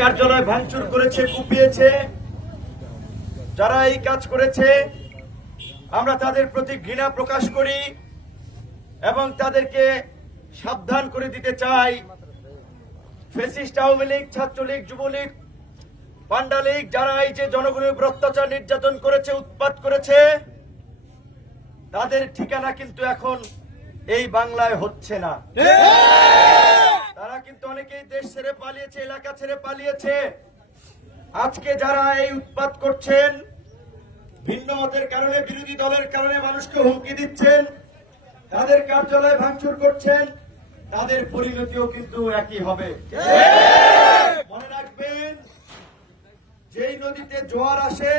কার্যালয় ভাঙচুর করেছে, কুপিয়েছে। যারা এই কাজ করেছে, আমরা তাদের প্রতি ঘৃণা প্রকাশ করি এবং তাদেরকে সাবধান করে দিতে চাই। ফেসিস্ট আওয়ামী লীগ, ছাত্রলীগ, যুবলীগ, পান্ডা লীগ যারা এই যে জনগণের উপর অত্যাচার নির্যাতন করেছে, উৎপাত করেছে, তাদের ঠিকানা কিন্তু এখন এই বাংলায় হচ্ছে না। কিন্তু অনেকেই দেশ ছেড়ে পালিয়েছে এলাকা ছেড়ে পালিয়েছে। আজকে যারা এই উৎপাত করছেন ভিন্ন মতের কারণে বিরোধী দলের কারণে মানুষকে হুমকি দিচ্ছেন তাদের কার্যালয় ভাঙচুর করছেন তাদের পরিণতিও কিন্তু একই হবে। মনে রাখবেন যেই নদীতে জোয়ার আসে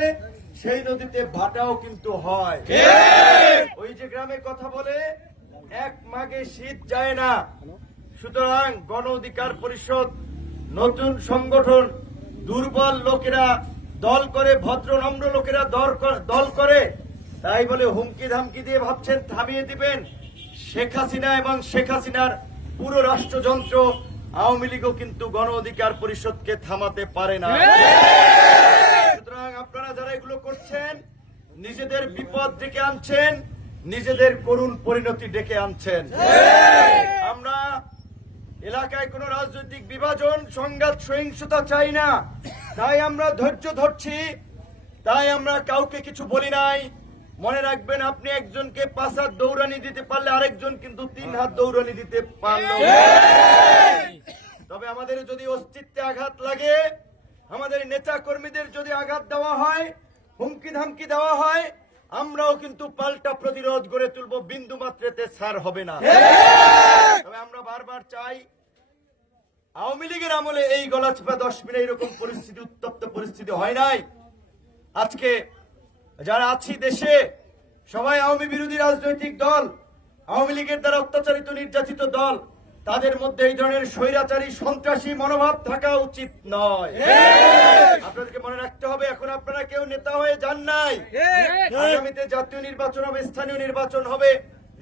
সেই নদীতে ভাটাও কিন্তু হয়। ওই যে গ্রামে কথা বলে এক মাগে শীত যায় না। সুতরাং গণ অধিকার পরিষদ নতুন সংগঠন দুর্বল লোকেরা দল করে ভদ্র নম্র লোকেরা দল কর- দল করে তাই বলে হুমকি ধামকি দিয়ে ভাবছেন থামিয়ে দিবেন শেখ হাসিনা এবং শেখ হাসিনার পুরো রাষ্ট্রযন্ত্র। আওয়ামী লীগও কিন্তু গণ অধিকার পরিষদকে থামাতে পারে না। সুতরাং আপনারা যারা এগুলো করছেন নিজেদের বিপদ ডেকে আনছেন নিজেদের করুণ পরিণতি ডেকে আনছেন। আমরা এলাকায় কোনো রাজনৈতিক বিভাজন, সংঘাত, সহিংসতা চাই না। তাই আমরা ধৈর্য ধরছি, তাই আমরা কাউকে কিছু বলি নাই। মনে রাখবেন, আপনি একজনকে পাঁচ হাত দৌড়ানি দিতে পারলে আরেকজন কিন্তু তিন হাত দৌড়ানি দিতে পারল তবে আমাদের যদি অস্তিত্বে আঘাত লাগে, আমাদের নেতা কর্মীদের যদি আঘাত দেওয়া হয় হুমকি ধামকি দেওয়া হয়, আমরাও কিন্তু পাল্টা প্রতিরোধ গড়ে তুলব বিন্দু মাত্রাতে ছাড় হবে না। তবে আমরা বারবার চাই আওয়ামী লীগের আমলে এই গলাচিপা দশ মিনিট এরকম পরিস্থিতি উত্তপ্ত পরিস্থিতি হয় নাই। আজকে যারা আছি দেশে সবাই আওয়ামী বিরোধী রাজনৈতিক দল আওয়ামী লীগের দ্বারা অত্যাচারিত নির্যাতিত দল তাদের মধ্যে এই ধরনের স্বৈরাচারী সন্ত্রাসী মনোভাব থাকা উচিত নয়। আপনাদেরকে মনে রাখতে হবে এখন আপনারা কেউ নেতা হয়ে যান নাই। আগামীতে জাতীয় নির্বাচন হবে স্থানীয় নির্বাচন হবে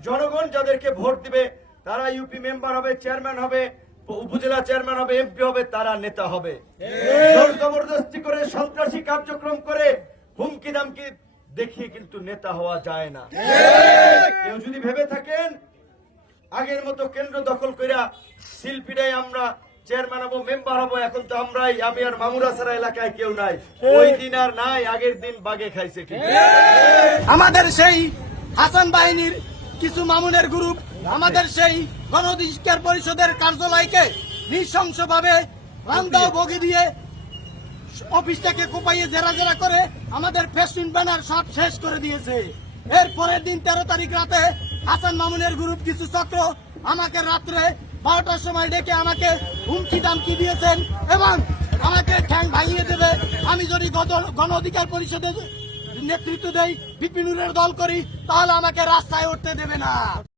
জনগণ যাদেরকে ভোট দিবে তারা ইউপি মেম্বার হবে চেয়ারম্যান হবে উপজেলা চেয়ারম্যান হবে এমপি হবে তারা নেতা হবে। জবরদস্তি করে সন্ত্রাসী কার্যক্রম করে হুমকি দামকি দেখিয়ে কিন্তু নেতা হওয়া যায় না। কেউ যদি ভেবে থাকেন আগের মতো কেন্দ্র দখল করিয়া শিল্পীরাই আমরা চেয়ারম্যান হব মেম্বার হব এখন তো আমরাই আমি আর মামুরাসারা এলাকায় কেউ নাই। ওই দিন আর নাই আগের দিন বাগে খাইছে ঠিক আমাদের সেই হাসান বাহিনীর কিছু মামুনের গ্রুপ আমাদের সেই গণ অধিকার পরিষদের কার্যালয়কে নৃশংসভাবে রান্দাও বগি দিয়ে অফিসটাকে কোপাইয়ে জেরা জেরা করে আমাদের ফেস্টুন ব্যানার সব শেষ করে দিয়েছে। এর পরের দিন তেরো তারিখ রাতে হাসান মামুনের গ্রুপ কিছু ছাত্র আমাকে রাত্রে বারোটার সময় ডেকে আমাকে হুমকি দামকি দিয়েছেন এবং আমাকে ঠ্যাং ভাঙিয়ে দেবে। আমি যদি গণ অধিকার পরিষদের নেতৃত্ব দেই বিপিনুরের দল করি তাহলে আমাকে রাস্তায় উঠতে দেবে না।